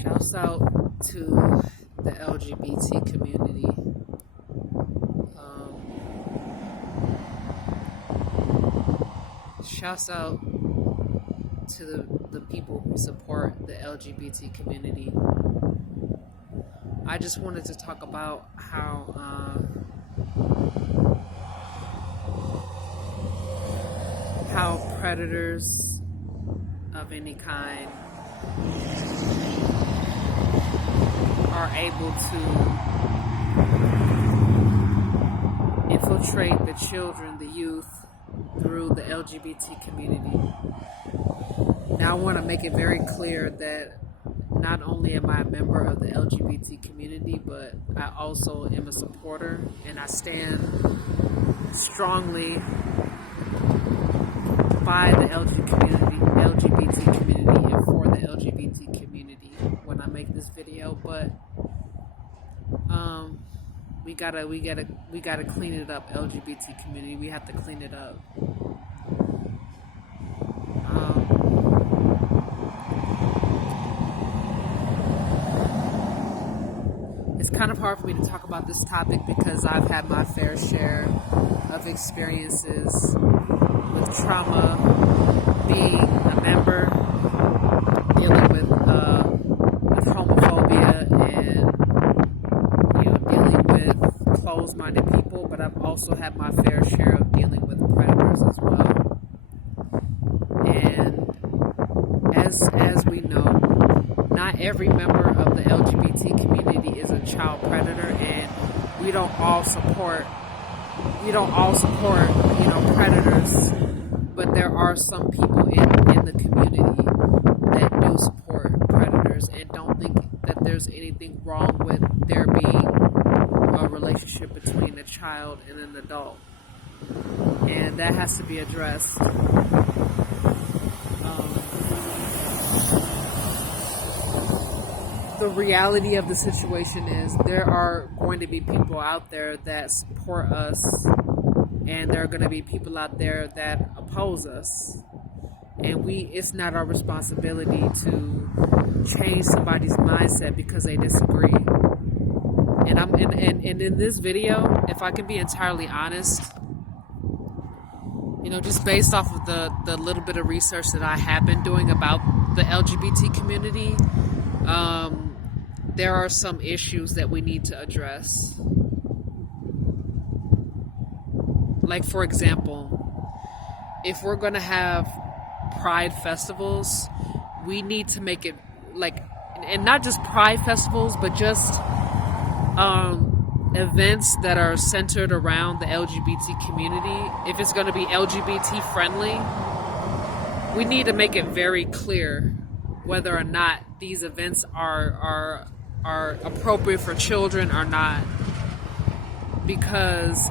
Shouts out to the LGBT community. Shouts out to the people who support the LGBT community. I just wanted to talk about how predators of any kind are able to infiltrate the children, the youth, through the LGBT community. Now I want to make it very clear that not only am I a member of the LGBT community, but I also am a supporter, and I stand strongly by the LGBT community and for the LGBT community when I make this video. But we gotta clean it up. LGBT community, we have to clean it up. It's kind of hard for me to talk about this topic because I've had my fair share of experiences with trauma, being a member, dealing with homophobia, and dealing with closed-minded people. But I've also had my fair share of dealing with predators as well. And as we know, not every member of the LGBT community is a child predator, and we don't all support predators, but there are some people in the community that do support predators and don't think that there's anything wrong with there being a relationship between a child and an adult, and that has to be addressed. The reality of the situation is there are going to be people out there that support us, and there are going to be people out there that oppose us, and it's not our responsibility to change somebody's mindset because they disagree. And in this video, if I can be entirely honest, just based off of the little bit of research that I have been doing about the LGBT community, there are some issues that we need to address. Like, for example, if we're going to have pride festivals, we need to make it and not just pride festivals, but just events that are centered around the LGBT community. If it's going to be LGBT friendly, we need to make it very clear whether or not these events are appropriate for children or not. Because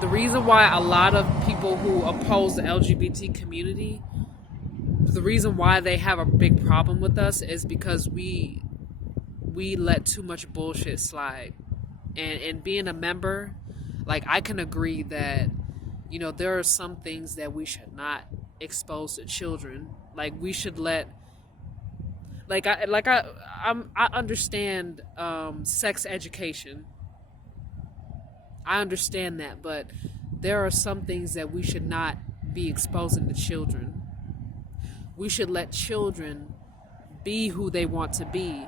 the reason why a lot of people who oppose the LGBT community, the reason why they have a big problem with us is because we let too much bullshit slide. And being a member, I can agree that, there are some things that we should not expose to children. We should let, I understand sex education. I understand that, but there are some things that we should not be exposing to children. We should let children be who they want to be.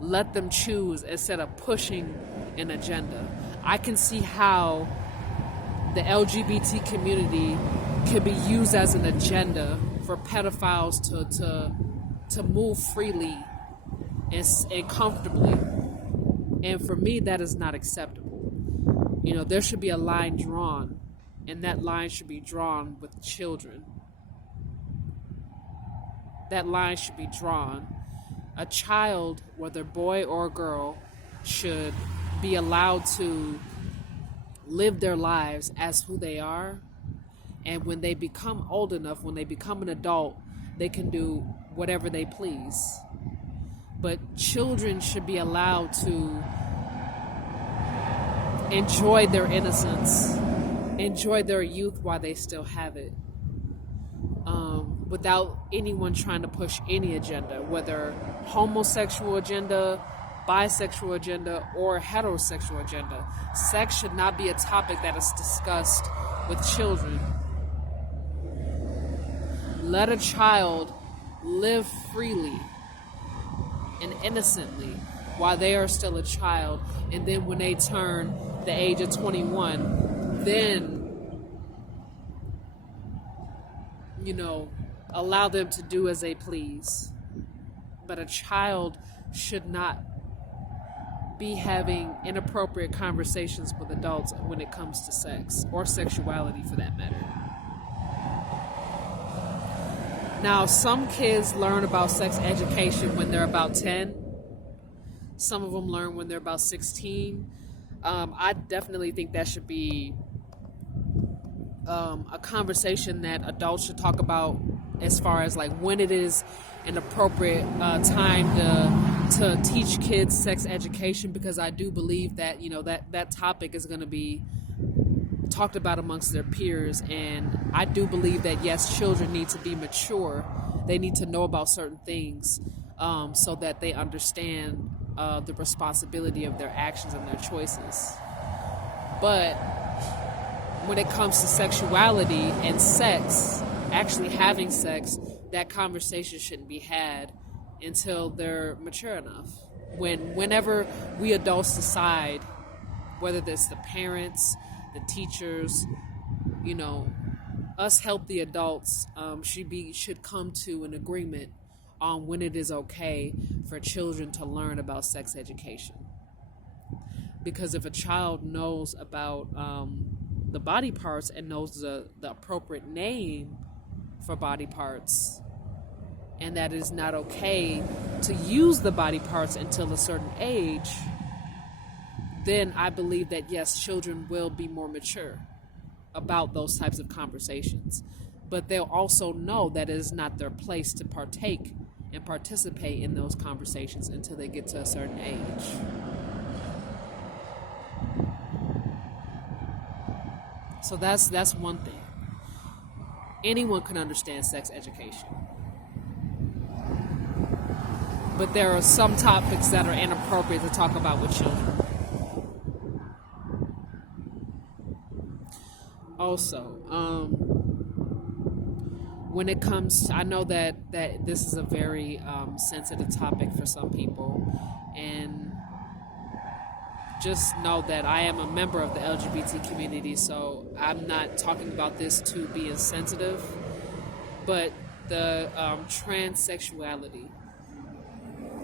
Let them choose instead of pushing an agenda. I can see how the LGBT community can be used as an agenda for pedophiles to move freely and comfortably. And for me, that is not acceptable. There should be a line drawn, and that line should be drawn with children. That line should be drawn. A child, whether boy or girl, should be allowed to live their lives as who they are. And when they become old enough, when they become an adult, they can do whatever they please. But children should be allowed to enjoy their innocence, enjoy their youth while they still have it. without anyone trying to push any agenda, whether homosexual agenda, bisexual agenda, or heterosexual agenda. Sex should not be a topic that is discussed with children. Let a child live freely and innocently while they are still a child, and then when they turn the age of 21, then, allow them to do as they please. But a child should not be having inappropriate conversations with adults when it comes to sex or sexuality, for that matter. Now, some kids learn about sex education when they're about 10. Some of them learn when they're about 16. I definitely think that should be a conversation that adults should talk about, as far as like when it is an appropriate time to teach kids sex education, because I do believe that that topic is going to be talked about amongst their peers, and I do believe that yes, children need to be mature. They need to know about certain things so that they understand the responsibility of their actions and their choices. But when it comes to sexuality and sex, actually having sex, that conversation shouldn't be had until they're mature enough. Whenever we adults decide, whether it's the parents, the teachers, us healthy adults should come to an agreement on when it is okay for children to learn about sex education. Because if a child knows about the body parts and knows the appropriate name for body parts, and that it is not okay to use the body parts until a certain age, then I believe that yes, children will be more mature about those types of conversations. But they'll also know that it is not their place to partake and participate in those conversations until they get to a certain age. So that's one thing. Anyone can understand sex education. But there are some topics that are inappropriate to talk about with children. Also, when it comes to, I know that this is a very sensitive topic for some people, and just know that I am a member of the LGBT community, so I'm not talking about this to be insensitive, but the transsexuality.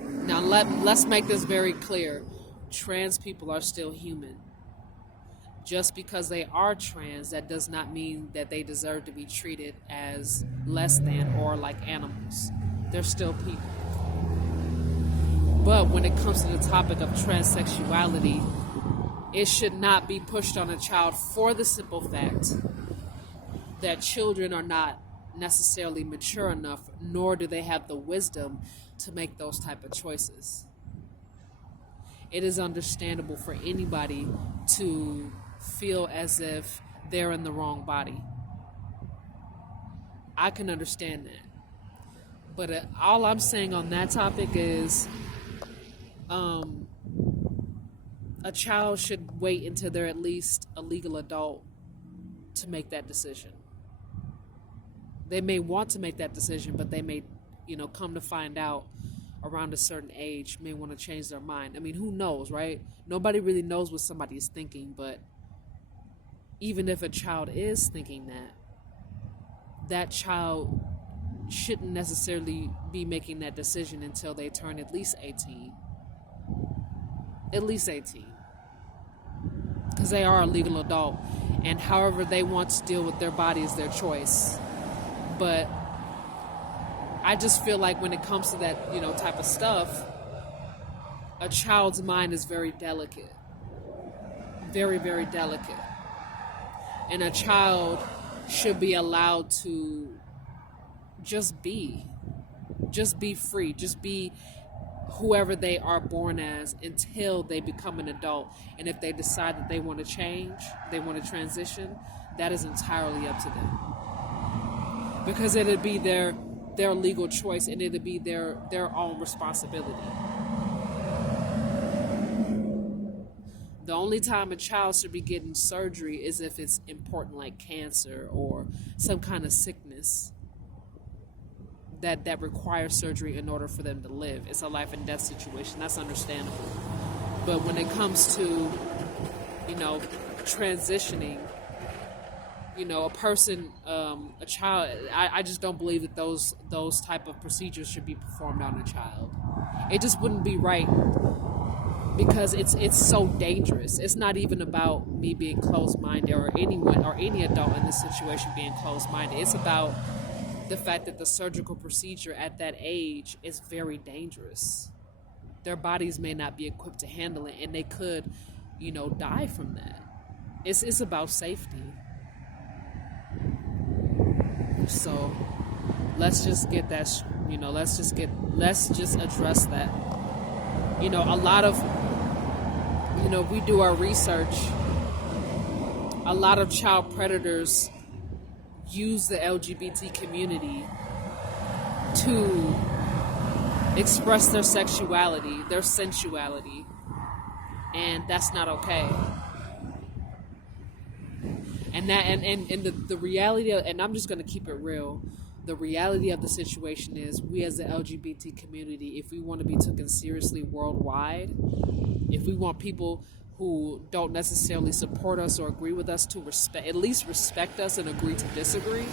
Now let's make this very clear. Trans people are still human. Just because they are trans, that does not mean that they deserve to be treated as less than or like animals. They're still people. But when it comes to the topic of transsexuality, it should not be pushed on a child for the simple fact that children are not necessarily mature enough, nor do they have the wisdom to make those type of choices. It is understandable for anybody to feel as if they're in the wrong body. I can understand that. But all I'm saying on that topic is a child should wait until they're at least a legal adult to make that decision. They may want to make that decision, but they may, come to find out around a certain age, may want to change their mind. I mean, who knows, right? Nobody really knows what somebody is thinking, but even if a child is thinking that child shouldn't necessarily be making that decision until they turn at least 18. At least 18. Because they are a legal adult. And however they want to deal with their body is their choice. But I just feel like when it comes to that, type of stuff, a child's mind is very delicate. Very, very delicate. And a child should be allowed to just be free, just be whoever they are born as until they become an adult. And if they decide that they want to change, they want to transition, that is entirely up to them. because it'd be their legal choice, and it'd be their own responsibility. The only time a child should be getting surgery is if it's important, like cancer or some kind of sickness that requires surgery in order for them to live. It's a life and death situation. That's understandable. But when it comes to, transitioning, a person, a child, I just don't believe that those type of procedures should be performed on a child. It just wouldn't be right, because it's so dangerous. It's not even about me being closed-minded or anyone or any adult in this situation being closed-minded. It's about the fact that the surgical procedure at that age is very dangerous. Their bodies may not be equipped to handle it, and they could, die from that. It's about safety. So let's just get that, let's just address that. A lot of, we do our research. A lot of child predators use the LGBT community to express their sexuality, their sensuality, and that's not okay. And the reality of, and I'm just going to keep it real, the reality of the situation is, we as the LGBT community, if we want to be taken seriously worldwide, if we want people who don't necessarily support us or agree with us to at least respect us and agree to disagree,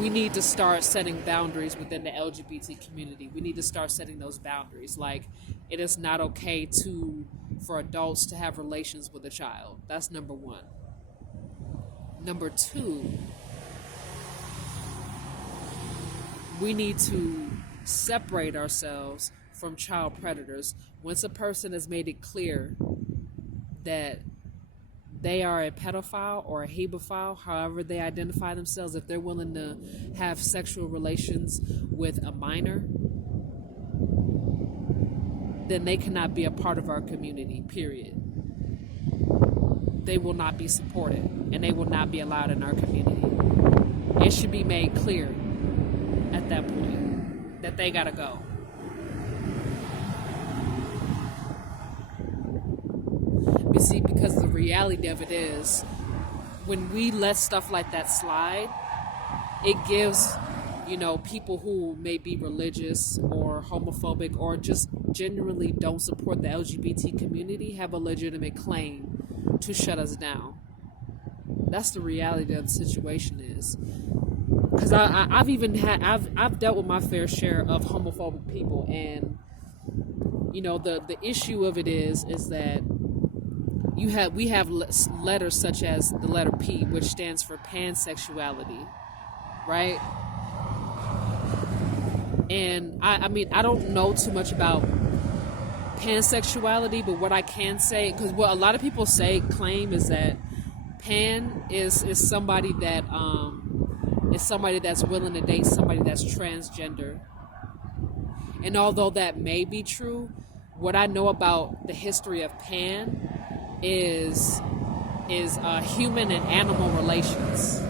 we need to start setting boundaries within the LGBT community. We need to start setting those boundaries. Like, it is not okay for adults to have relations with a child. That's number one. Number two, we need to separate ourselves from child predators. Once a person has made it clear that they are a pedophile or a hebephile, however they identify themselves, if they're willing to have sexual relations with a minor, then they cannot be a part of our community, period. They will not be supported, and they will not be allowed in our community. It should be made clear at that point that they gotta go. You see, because the reality of it is, when we let stuff like that slide, it gives, people who may be religious or homophobic or just genuinely don't support the LGBT community have a legitimate claim to shut us down. That's the reality of the situation is. Because I've dealt with my fair share of homophobic people, and the issue of it is that we have letters such as the letter P, which stands for pansexuality, right? And I don't know too much about pansexuality, but what I can say, because what a lot of people claim is that pan is somebody that is somebody that's willing to date somebody that's transgender. And although that may be true, what I know about the history of pan is human and animal relations,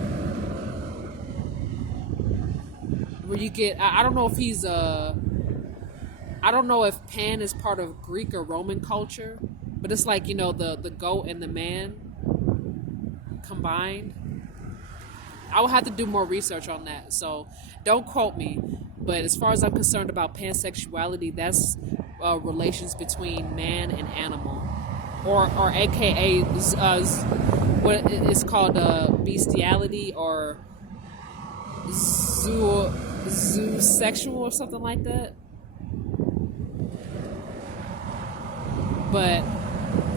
where you get, I don't know if I don't know if pan is part of Greek or Roman culture, but it's like, the goat and the man combined. I will have to do more research on that, so don't quote me. But as far as I'm concerned about pansexuality, that's relations between man and animal, or AKA what it's called, bestiality or zoosexual or something like that. But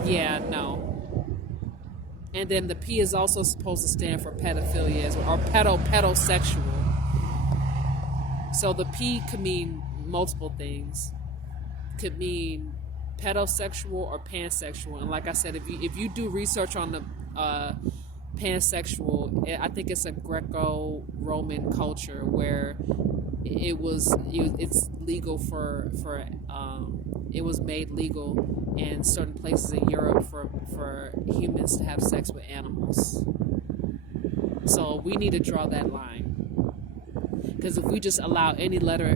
yeah, no. And then the P is also supposed to stand for pedophilia or pedosexual. So the P could mean multiple things. Could mean pedosexual or pansexual. And like I said, if you do research on the pansexual, I think it's a Greco-Roman culture where it's legal for it was made legal in certain places in Europe for humans to have sex with animals. So we need to draw that line. Because if we just allow any letter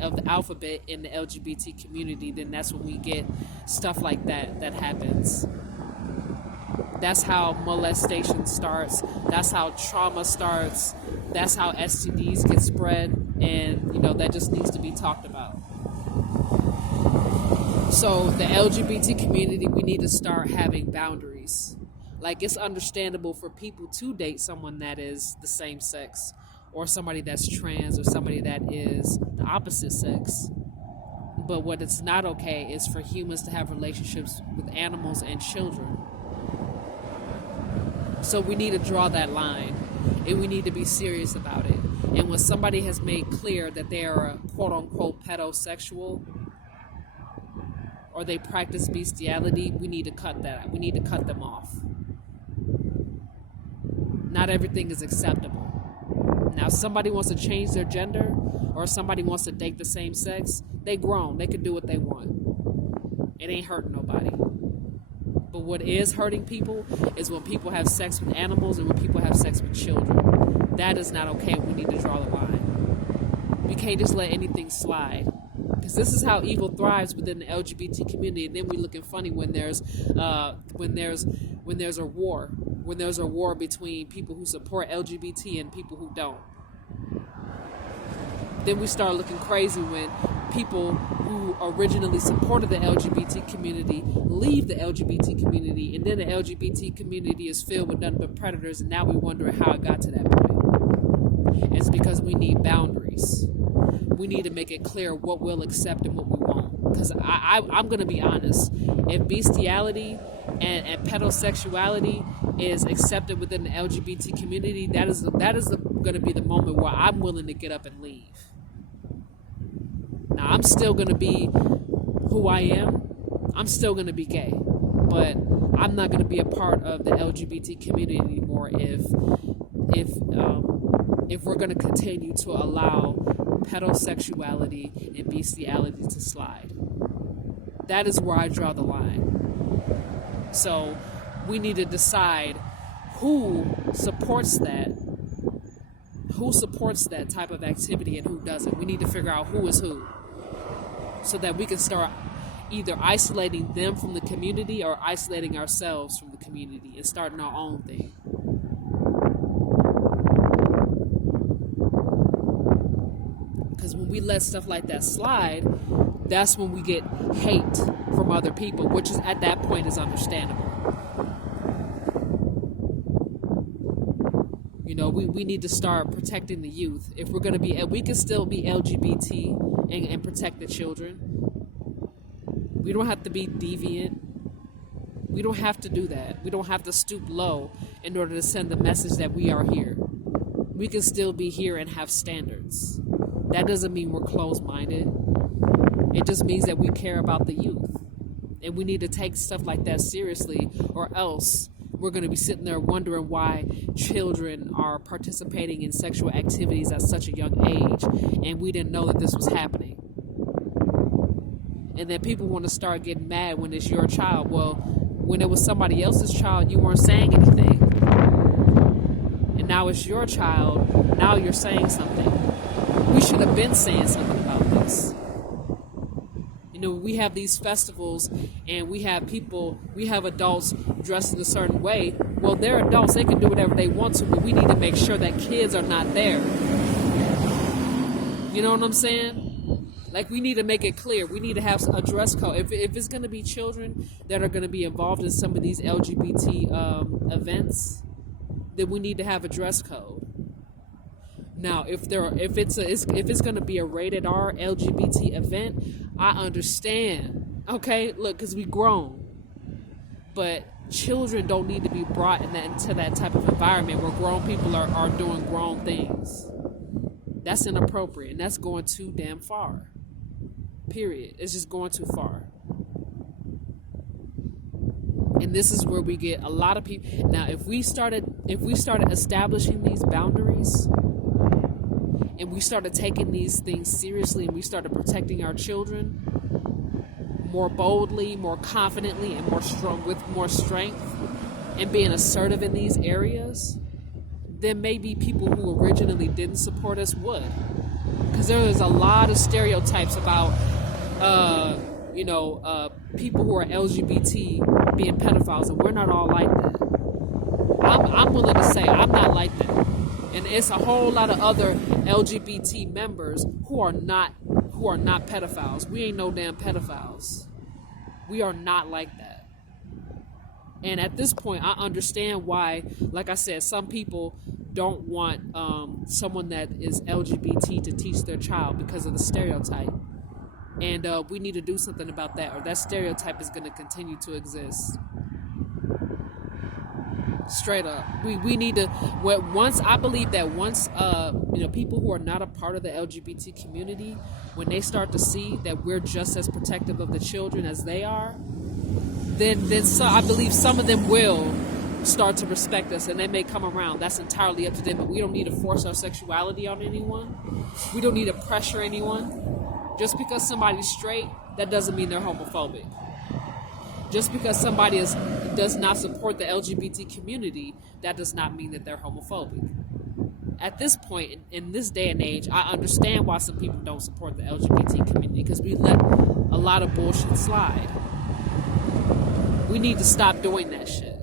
of the alphabet in the LGBT community, then that's when we get stuff like that happens. That's how molestation starts. That's how trauma starts. That's how STDs get spread. And, that just needs to be talked about. So the LGBT community, we need to start having boundaries. Like, it's understandable for people to date someone that is the same sex, or somebody that's trans, or somebody that is the opposite sex. But what it's not okay is for humans to have relationships with animals and children. So we need to draw that line, and we need to be serious about it. And when somebody has made clear that they are a quote-unquote pedosexual, or they practice bestiality, we need to cut that. We need to cut them off. Not everything is acceptable. Now, if somebody wants to change their gender, or somebody wants to date the same sex, they grown. They can do what they want. It ain't hurting nobody. But what is hurting people is when people have sex with animals and when people have sex with children. That is not okay. We need to draw the line. We can't just let anything slide. Because this is how evil thrives within the LGBT community, and then we looking funny when there's a war. When there's a war between people who support LGBT and people who don't. Then we start looking crazy when people who originally supported the LGBT community leave the LGBT community, and then the LGBT community is filled with nothing but predators, and now we wonder how it got to that point. It's because we need boundaries. We need to make it clear what we'll accept and what we won't. Because I'm going to be honest. If bestiality and pedosexuality is accepted within the LGBT community, that is going to be the moment where I'm willing to get up and leave. Now, I'm still going to be who I am. I'm still going to be gay. But I'm not going to be a part of the LGBT community anymore if we're going to continue to allow pedosexuality and bestiality to slide. That is where I draw the line. So we need to decide who supports that type of activity and who doesn't. We need to figure out who is who, so that we can start either isolating them from the community or isolating ourselves from the community and starting our own thing. Because when we let stuff like that slide, that's when we get hate from other people, which is at that point is understandable. We need to start protecting the youth. If we're going to be, we can still be LGBT and protect the children. We don't have to be deviant. We don't have to do that. We don't have to stoop low in order to send the message that we are here. We can still be here and have standards. That doesn't mean we're closed-minded. It just means that we care about the youth. And we need to take stuff like that seriously, or else we're going to be sitting there wondering why children are participating in sexual activities at such a young age, and we didn't know that this was happening. And then people want to start getting mad when it's your child. Well, when it was somebody else's child, you weren't saying anything. And now it's your child, now you're saying something. We should have been saying something about this. We have these festivals and we have adults dressed in a certain way. Well, they're adults, they can do whatever they want to, but we need to make sure that kids are not there. You know what I'm saying? Like, we need to make it clear. We need to have a dress code. If it's going to be children that are going to be involved in some of these LGBT events, then we need to have a dress code. Now, if it's going to be a rated R LGBT event, I understand. Okay, look, because we grown, but children don't need to be brought into that type of environment where grown people are doing grown things. That's inappropriate, and that's going too damn far. Period. It's just going too far. And this is where we get a lot of people. Now, if we started establishing these boundaries, and we started taking these things seriously, and we started protecting our children more boldly, more confidently, and more strong, with more strength, and being assertive in these areas, then maybe people who originally didn't support us would. Because there is a lot of stereotypes about, people who are LGBT being pedophiles, and we're not all like that. I'm willing to say I'm not like that. And it's a whole lot of other LGBT members who are not pedophiles. We ain't no damn pedophiles. We are not like that. And at this point, I understand why, like I said, some people don't want someone that is LGBT to teach their child because of the stereotype. And we need to do something about that, or that stereotype is going to continue to exist. Straight up. We need to, I believe that once people who are not a part of the LGBT community, when they start to see that we're just as protective of the children as they are, then so I believe some of them will start to respect us, and they may come around. That's entirely up to them, but we don't need to force our sexuality on anyone. We don't need to pressure anyone. Just because somebody's straight, that doesn't mean they're homophobic. Just because somebody does not support the LGBT community, that does not mean that they're homophobic. At this point, in this day and age, I understand why some people don't support the LGBT community, because we let a lot of bullshit slide. We need to stop doing that shit.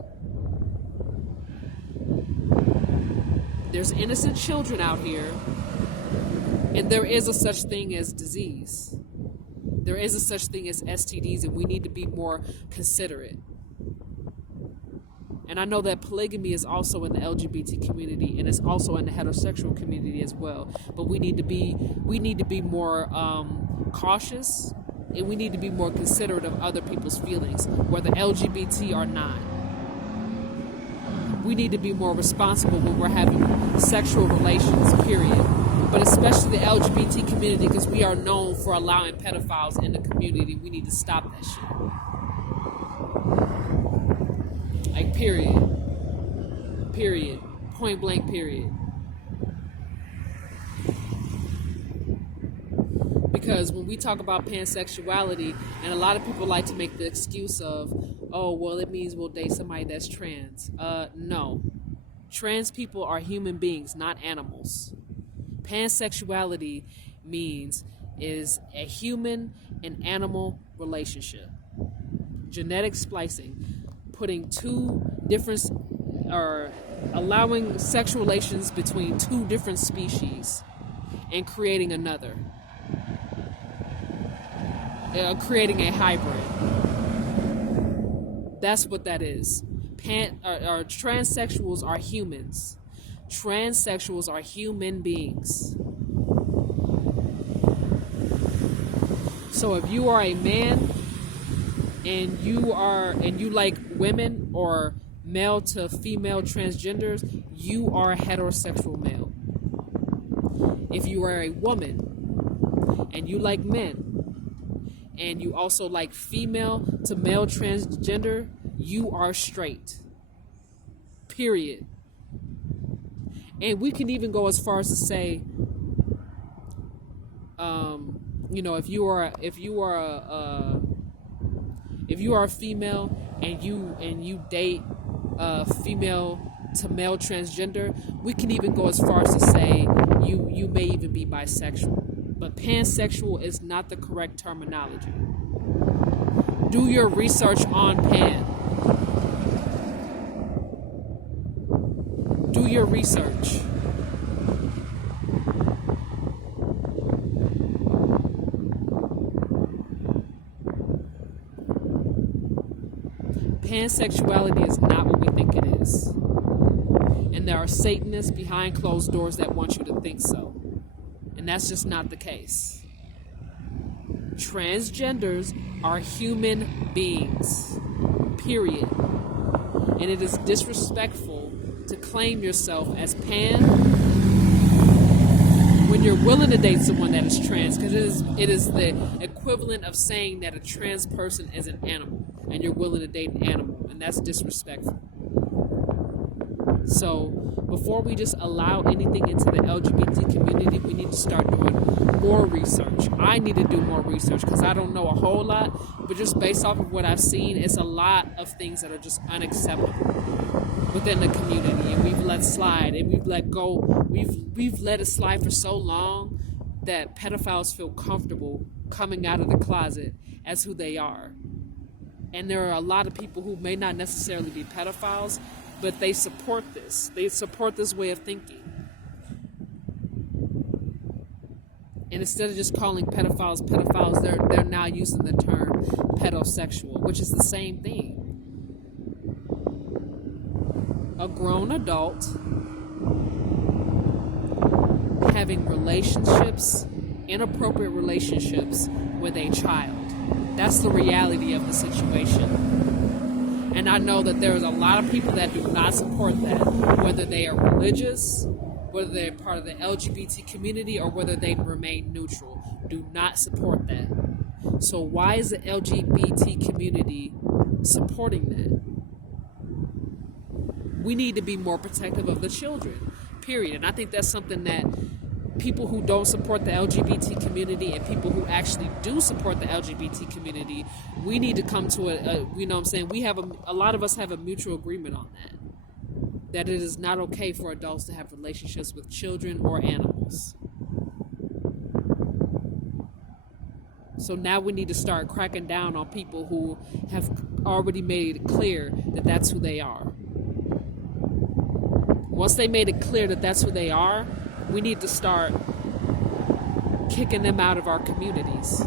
There's innocent children out here, and there is a such thing as disease. There is a such thing as STDs, and we need to be more considerate. And I know that polygamy is also in the LGBT community, and it's also in the heterosexual community as well. But we need to be more cautious, and we need to be more considerate of other people's feelings, whether LGBT or not. We need to be more responsible when we're having sexual relations, period. But especially the LGBT community, because we are known for allowing pedophiles in the community. We need to stop that shit. Like, period. Period. Point blank, period. Because when we talk about pansexuality, and a lot of people like to make the excuse of, oh, well, it means we'll date somebody that's trans. No. Trans people are human beings, not animals. Pansexuality is a human and animal relationship. Genetic splicing, putting allowing sexual relations between two different species and creating another. Creating a hybrid. That's what that is. Transsexuals are humans. Transsexuals are human beings. So if you are a man and you like women or male to female transgenders, you are a heterosexual male. If you are a woman and you like men and you also like female to male transgender, you are straight. Period. And we can even go as far as to say, if you are a female and you date female to male transgender, we can even go as far as to say you may even be bisexual. But pansexual is not the correct terminology. Do your research on pan. Do your research. Pansexuality is not what we think it is. And there are Satanists behind closed doors that want you to think so. And that's just not the case. Transgenders are human beings. Period. And it is disrespectful to claim yourself as pan when you're willing to date someone that is trans, because it is the equivalent of saying that a trans person is an animal and you're willing to date an animal, and that's disrespectful. So before we just allow anything into the LGBT community, we need to start doing more research. I need to do more research because I don't know a whole lot, but just based off of what I've seen, it's a lot of things that are just unacceptable. within the community, and we've let slide, and we've let go. We've let it slide for so long that pedophiles feel comfortable coming out of the closet as who they are. And there are a lot of people who may not necessarily be pedophiles, but they support this. They support this way of thinking. And instead of just calling pedophiles pedophiles, they're now using the term pedosexual, which is the same thing. A grown adult having relationships, inappropriate relationships with a child. That's the reality of the situation. And I know that there's a lot of people that do not support that, whether they are religious, whether they're part of the LGBT community, or whether they remain neutral. Do not support that. So why is the LGBT community supporting that? We need to be more protective of the children, period. And I think that's something that people who don't support the LGBT community and people who actually do support the LGBT community, we need to come to you know what I'm saying? We have a lot of us have a mutual agreement on that it is not okay for adults to have relationships with children or animals. So now we need to start cracking down on people who have already made it clear that that's who they are. Once they made it clear that that's who they are, we need to start kicking them out of our communities.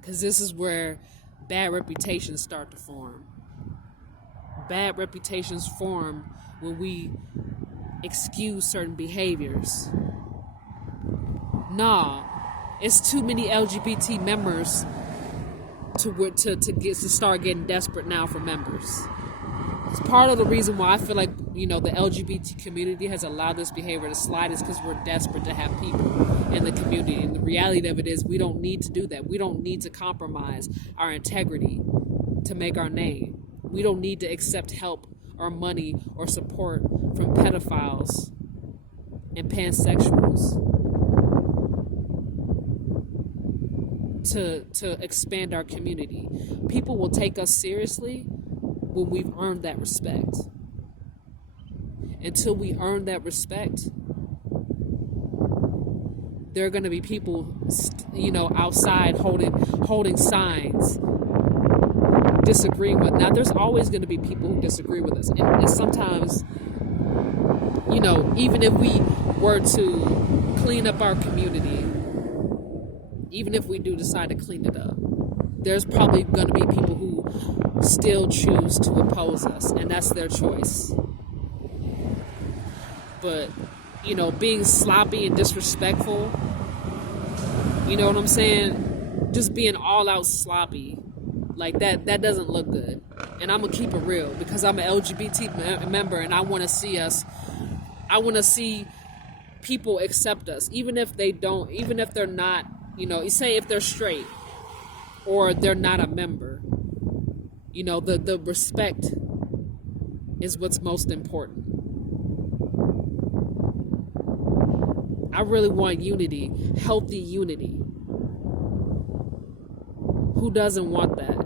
Because this is where bad reputations start to form. Bad reputations form when we excuse certain behaviors. Nah, it's too many LGBT members to start getting desperate now for members. It's part of the reason why I feel like, you know, the LGBT community has allowed this behavior to slide is because we're desperate to have people in the community. And the reality of it is we don't need to do that. We don't need to compromise our integrity to make our name. We don't need to accept help or money or support from pedophiles and pansexuals to expand our community. People will take us seriously when we've earned that respect. Until we earn that respect, there are going to be people, you know, outside holding signs, disagreeing with. Now, there's always going to be people who disagree with us, and sometimes, you know, even if we were to clean up our community, even if we do decide to clean it up, there's probably going to be people who still choose to oppose us, and that's their choice. But, you know, being sloppy and disrespectful, you know what I'm saying? Just being all out sloppy, like that doesn't look good. And I'm going to keep it real because I'm an LGBT member and I want to see people accept us, even if they don't, even if they're not, you know, say if they're straight or they're not a member. You know, the respect is what's most important. I really want unity, healthy unity. Who doesn't want that?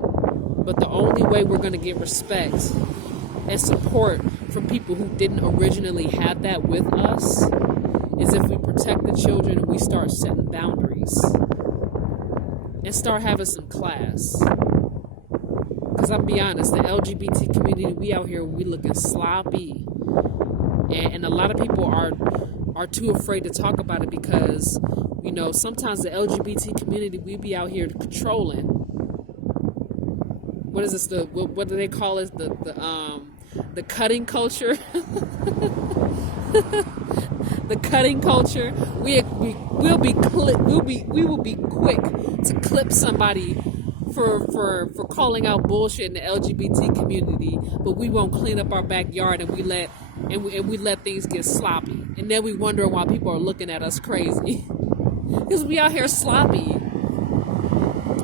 But the only way we're going to get respect and support from people who didn't originally have that with us is if we protect the children and we start setting boundaries and start having some class. Because I'll be honest, the LGBT community, we out here, we looking sloppy. And a lot of people are too afraid to talk about it because, you know, sometimes the LGBT community, we be out here controlling. What is this? What do they call it? The cutting culture. The cutting culture. We will be quick to clip somebody for calling out bullshit in the LGBT community, but we won't clean up our backyard and we let things get sloppy, and then we wonder why people are looking at us crazy because we out here sloppy.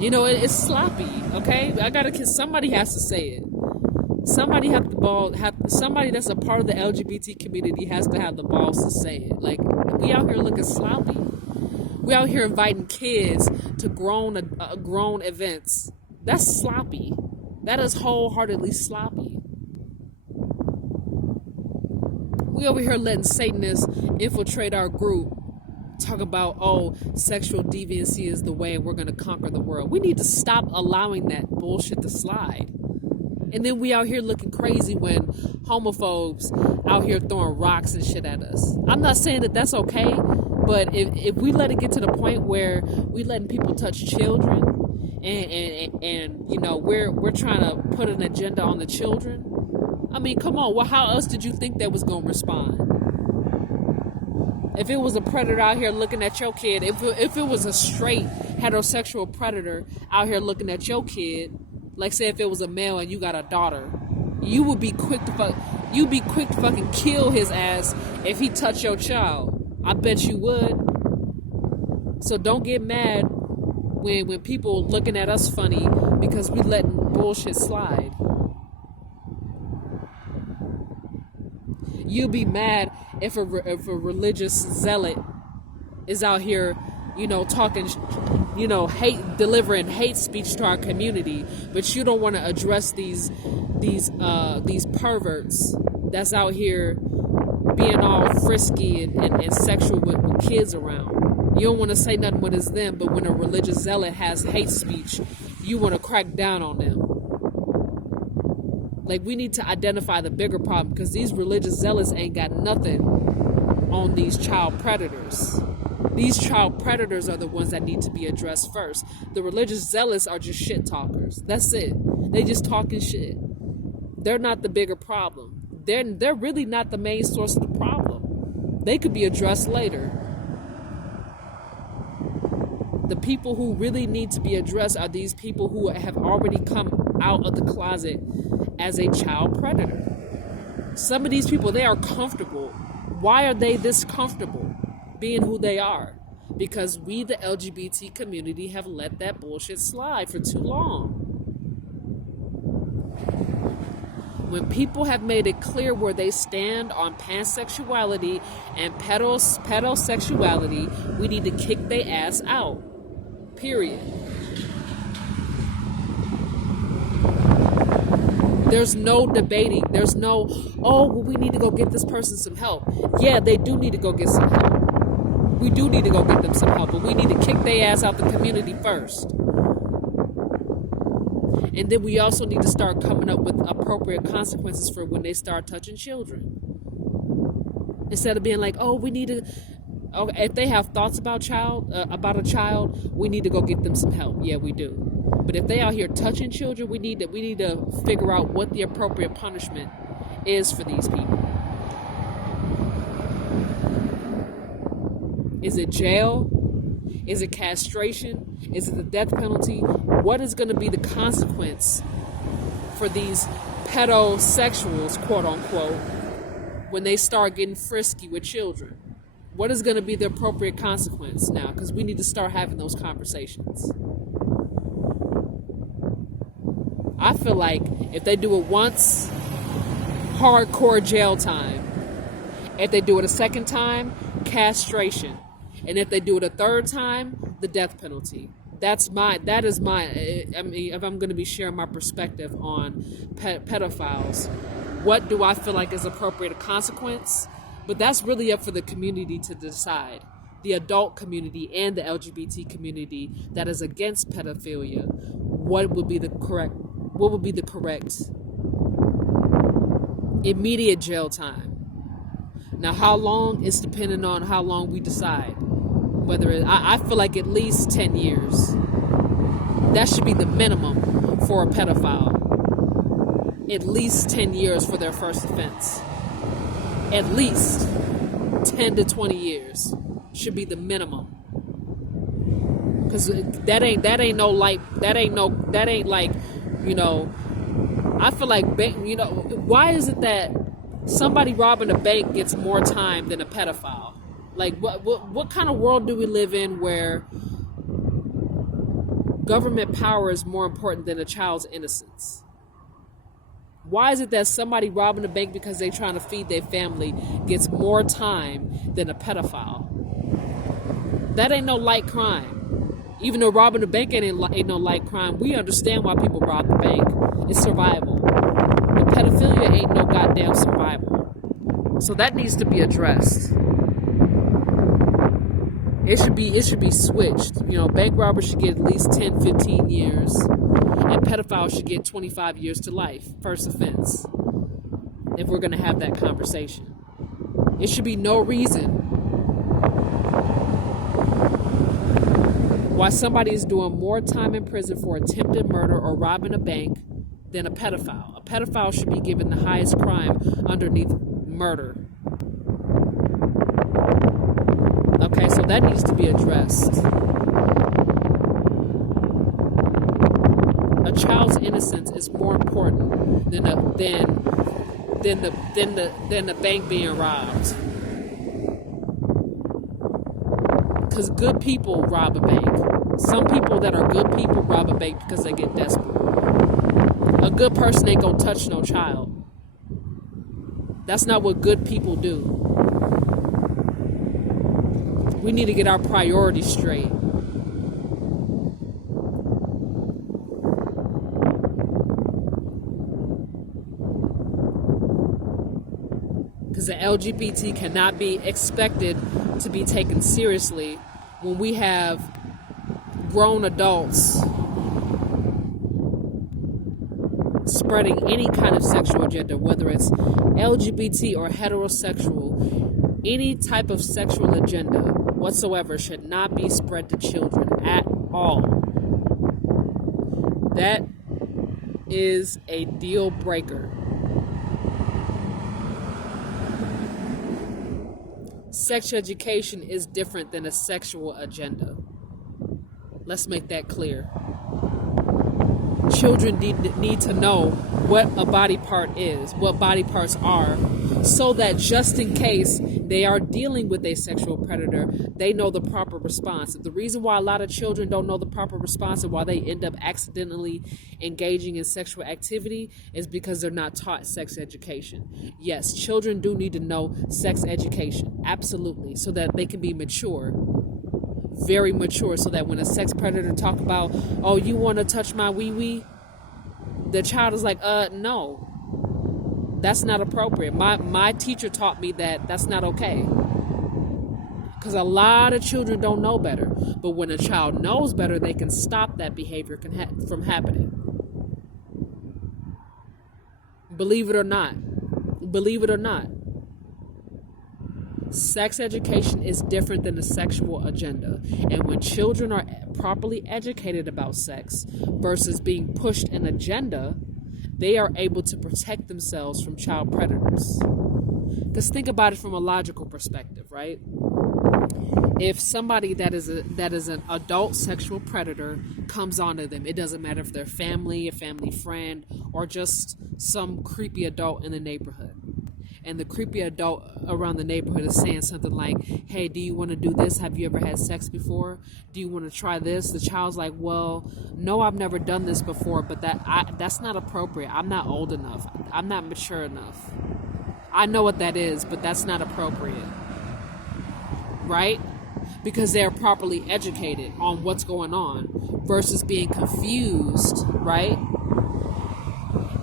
You know, it's sloppy. Okay, somebody has to say it. Somebody somebody that's a part of the LGBT community has to have the balls to say it. Like, We out here looking sloppy. We out here inviting kids to grown events. That's sloppy. That is wholeheartedly sloppy. We over here letting Satanists infiltrate our group, talk about, oh, sexual deviancy is the way and we're going to conquer the world. We need to stop allowing that bullshit to slide. And then we out here looking crazy when homophobes out here throwing rocks and shit at us. I'm not saying that that's okay, but if we let it get to the point where we letting people touch children and you know, we're trying to put an agenda on the children, I mean, come on. Well, how else did you think they was going to respond? If it was a predator out here looking at your kid, if it was a straight heterosexual predator out here looking at your kid, like say if it was a male and you got a daughter, you would be quick to fucking kill his ass if he touched your child. I bet you would. So don't get mad when people looking at us funny because we letting bullshit slide. You'll be mad if a religious zealot is out here, you know, talking, you know, delivering hate speech to our community, but you don't want to address these perverts that's out here being all frisky and sexual with kids around. You don't want to say nothing when it's them, but when a religious zealot has hate speech, you want to crack down on them. Like, we need to identify the bigger problem, because these religious zealots ain't got nothing on these child predators. These child predators are the ones that need to be addressed first. The religious zealots are just shit talkers. That's it. They just talking shit. They're not the bigger problem. They're really not the main source of the problem. They could be addressed later. The people who really need to be addressed are these people who have already come out of the closet as a child predator. Some of these people, they are comfortable. Why are they this comfortable being who they are? Because we, the LGBT community, have let that bullshit slide for too long. When people have made it clear where they stand on pansexuality and pedosexuality, we need to kick their ass out. Period. There's no debating. There's no, oh, well, we need to go get this person some help. Yeah, they do need to go get some help. We do need to go get them some help, but we need to kick their ass out the community first. And then we also need to start coming up with appropriate consequences for when they start touching children. Instead of being like, oh, we need to, okay, if they have thoughts about a child, we need to go get them some help. Yeah, we do. But if they out here touching children, we need to figure out what the appropriate punishment is for these people. Is it jail? Is it castration? Is it the death penalty? What is going to be the consequence for these pedosexuals, quote unquote, when they start getting frisky with children? What is going to be the appropriate consequence now? Because we need to start having those conversations. I feel like if they do it once, hardcore jail time. If they do it a second time, castration. And if they do it a third time, the death penalty. That is my, I mean, if I'm going to be sharing my perspective on pedophiles, what do I feel like is appropriate consequence? But that's really up for the community to decide. The adult community and the LGBT community that is against pedophilia, what would be the correct immediate jail time? Now, how long is dependent on how long we decide. I feel like at least 10 years. That should be the minimum for a pedophile. At least 10 years for their first offense. At least 10 to 20 years should be the minimum. Cause that ain't like, you know, I feel like, you know, why is it that somebody robbing a bank gets more time than a pedophile? Like, what kind of world do we live in where government power is more important than a child's innocence? Why is it that somebody robbing a bank because they're trying to feed their family gets more time than a pedophile? That ain't no light crime. Even though robbing a bank ain't no light crime, we understand why people rob the bank. It's survival. But pedophilia ain't no goddamn survival. So that needs to be addressed. It should be switched. Bank robbers should get at least 10, 15 years. And pedophiles should get 25 years to life, first offense. If we're going to have that conversation. It should be no reason why somebody is doing more time in prison for attempted murder or robbing a bank than a pedophile. A pedophile should be given the highest crime underneath murder. Okay, so that needs to be addressed. A child's innocence is more important than the bank being robbed. Because good people rob a bank. Some people that are good people rob a bank because they get desperate. A good person ain't gonna touch no child. That's not what good people do. We need to get our priorities straight. Because the LGBT cannot be expected to be taken seriously when we have grown adults spreading any kind of sexual agenda, whether it's LGBT or heterosexual. Any type of sexual agenda whatsoever should not be spread to children at all. That is a deal breaker. Sex education is different than a sexual agenda. Let's make that clear. Children need to know what a body part is, what body parts are, so that just in case they are dealing with a sexual predator, they know the proper response. The reason why a lot of children don't know the proper response and why they end up accidentally engaging in sexual activity is because they're not taught sex education. Yes, children do need to know sex education, absolutely, so that they can be mature, very mature, so that when a sex predator talk about, oh, you want to touch my wee-wee? The child is like, no. That's not appropriate. My teacher taught me that that's not okay. Because a lot of children don't know better. But when a child knows better, they can stop that behavior from happening. Believe it or not. Believe it or not. Sex education is different than the sexual agenda. And when children are properly educated about sex versus being pushed an agenda, they are able to protect themselves from child predators. Because think about it from a logical perspective, right? If somebody that is an adult sexual predator comes onto them, it doesn't matter if they're family, a family friend, or just some creepy adult in the neighborhood. And the creepy adult around the neighborhood is saying something like, hey, do you want to do this? Have you ever had sex before? Do you want to try this? The child's like, well, no, I've never done this before, but that's not appropriate. I'm not old enough. I'm not mature enough. I know what that is, but that's not appropriate. Right? Because they're properly educated on what's going on versus being confused, right?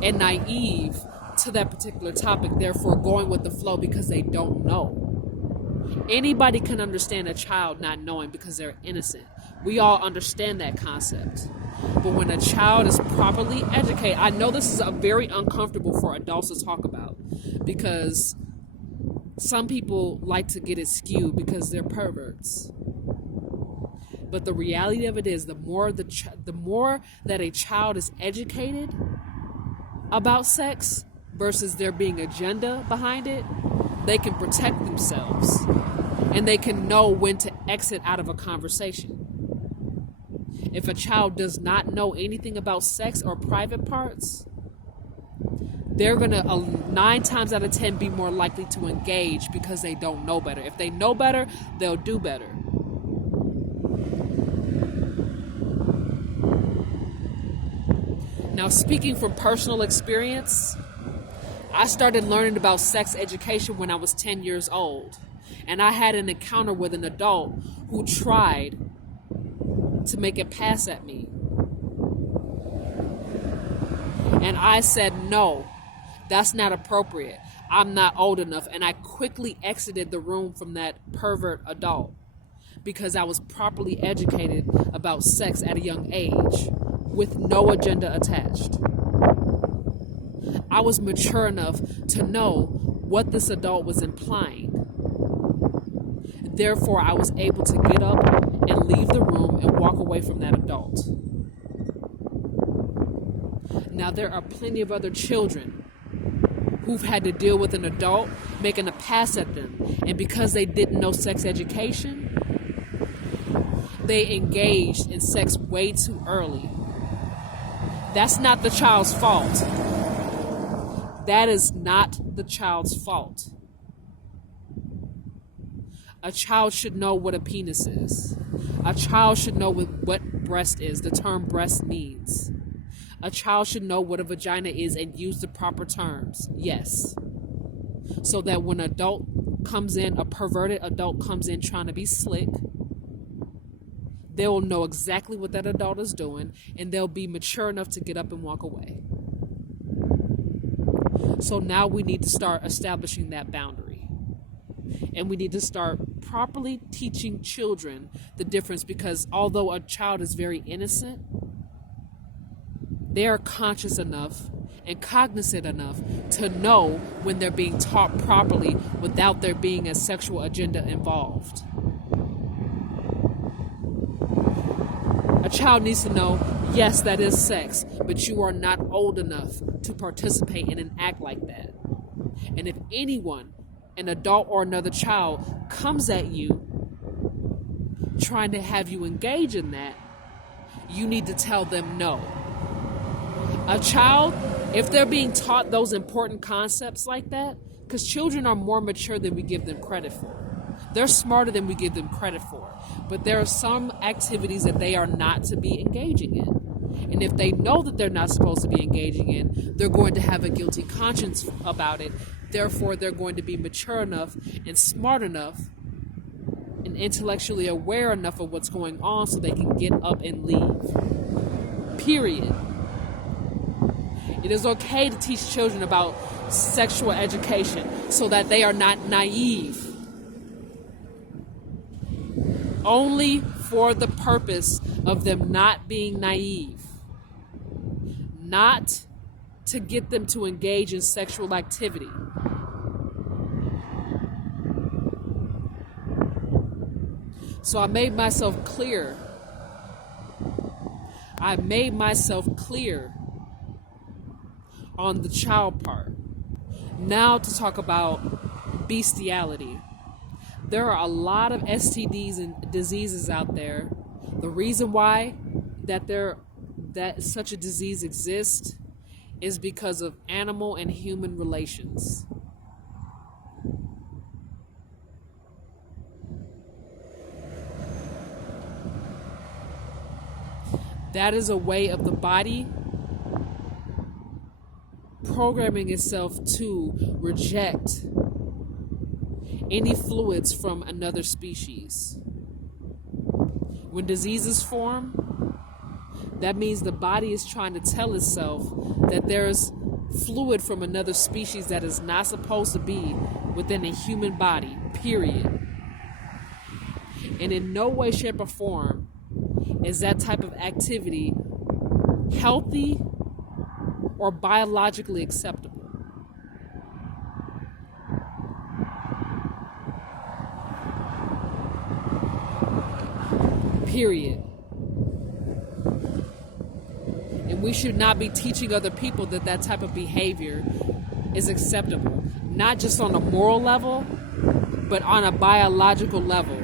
And naive to that particular topic, therefore going with the flow because they don't know. Anybody can understand a child not knowing because they're innocent. We all understand that concept. But when a child is properly educated, I know this is very uncomfortable for adults to talk about because some people like to get it skewed because they're perverts. But the reality of it is, the more that a child is educated about sex versus there being agenda behind it, they can protect themselves and they can know when to exit out of a conversation. If a child does not know anything about sex or private parts, they're going to 9 times out of 10 be more likely to engage because they don't know better. If they know better, they'll do better. Now, speaking from personal experience, I started learning about sex education when I was 10 years old. And I had an encounter with an adult who tried to make a pass at me. And I said, no, that's not appropriate. I'm not old enough. And I quickly exited the room from that pervert adult because I was properly educated about sex at a young age with no agenda attached. I was mature enough to know what this adult was implying. Therefore, I was able to get up and leave the room and walk away from that adult. Now, there are plenty of other children who've had to deal with an adult making a pass at them. And because they didn't know sex education, they engaged in sex way too early. That's not the child's fault. That is not the child's fault. A child should know what a penis is. A child should know what breast is, the term breast means. A child should know what a vagina is and use the proper terms, yes. So that when an adult comes in, a perverted adult comes in trying to be slick, they'll know exactly what that adult is doing and they'll be mature enough to get up and walk away. So now we need to start establishing that boundary. And we need to start properly teaching children the difference, because although a child is very innocent, they are conscious enough and cognizant enough to know when they're being taught properly without there being a sexual agenda involved. A child needs to know, yes, that is sex, but you are not old enough to participate in an act like that. And if anyone, an adult or another child, comes at you trying to have you engage in that, you need to tell them no. A child, if they're being taught those important concepts like that, because children are more mature than we give them credit for. They're smarter than we give them credit for. But there are some activities that they are not to be engaging in. And if they know that they're not supposed to be engaging in, they're going to have a guilty conscience about it. Therefore, they're going to be mature enough and smart enough and intellectually aware enough of what's going on so they can get up and leave. Period. It is okay to teach children about sexual education so that they are not naive. Only for the purpose of them not being naive. Not to get them to engage in sexual activity. So I made myself clear. On the child part. Now to talk about bestiality. There are a lot of STDs and diseases out there. The reason why that such a disease exists is because of animal and human relations. That is a way of the body programming itself to reject any fluids from another species. When diseases form, that means the body is trying to tell itself that there's fluid from another species that is not supposed to be within a human body, period. And in no way, shape, or form is that type of activity healthy or biologically acceptable. Period. And we should not be teaching other people that that type of behavior is acceptable. Not just on a moral level, but on a biological level.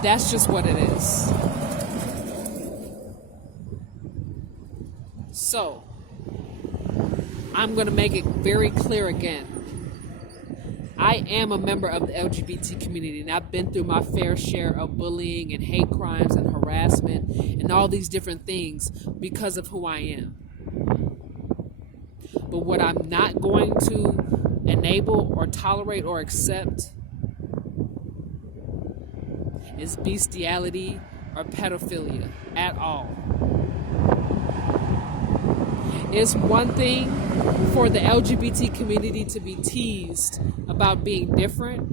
That's just what it is. So, I'm going to make it very clear again. I am a member of the LGBT community, and I've been through my fair share of bullying and hate crimes and harassment and all these different things because of who I am. But what I'm not going to enable or tolerate or accept is bestiality or pedophilia at all. It's one thing for the LGBT community to be teased about being different,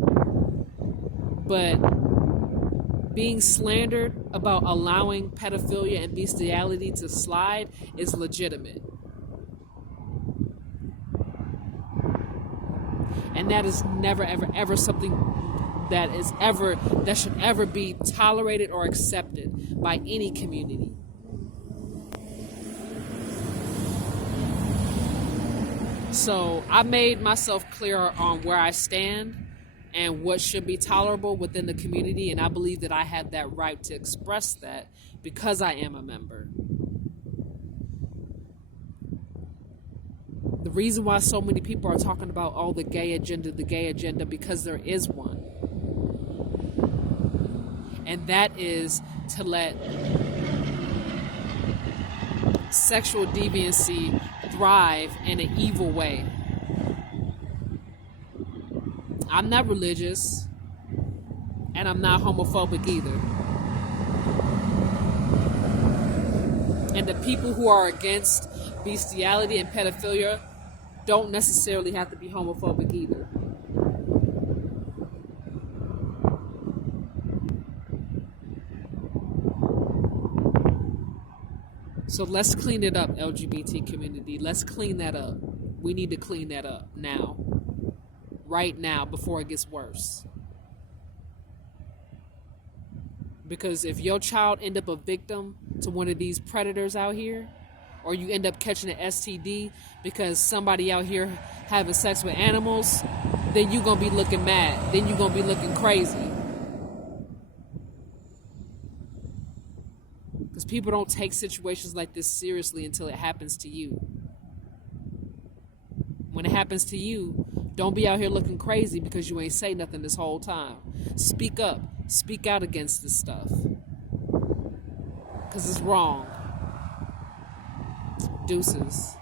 but being slandered about allowing pedophilia and bestiality to slide is legitimate. And that is never, ever, ever something that should ever be tolerated or accepted by any community. So I made myself clear on where I stand and what should be tolerable within the community, and I believe that I have that right to express that because I am a member. The reason why so many people are talking about the gay agenda, because there is one. And that is to let sexual deviancy thrive in an evil way. I'm not religious, and I'm not homophobic either. And the people who are against bestiality and pedophilia don't necessarily have to be homophobic either. So let's clean it up, LGBT community. Let's clean that up. We need to clean that up now. Right now, before it gets worse. Because if your child end up a victim to one of these predators out here, or you end up catching an STD because somebody out here having sex with animals, then you're going to be looking mad. Then you're going to be looking crazy. Because people don't take situations like this seriously until it happens to you. When it happens to you, don't be out here looking crazy because you ain't say nothing this whole time. Speak up. Speak out against this stuff. Because it's wrong. Deuces.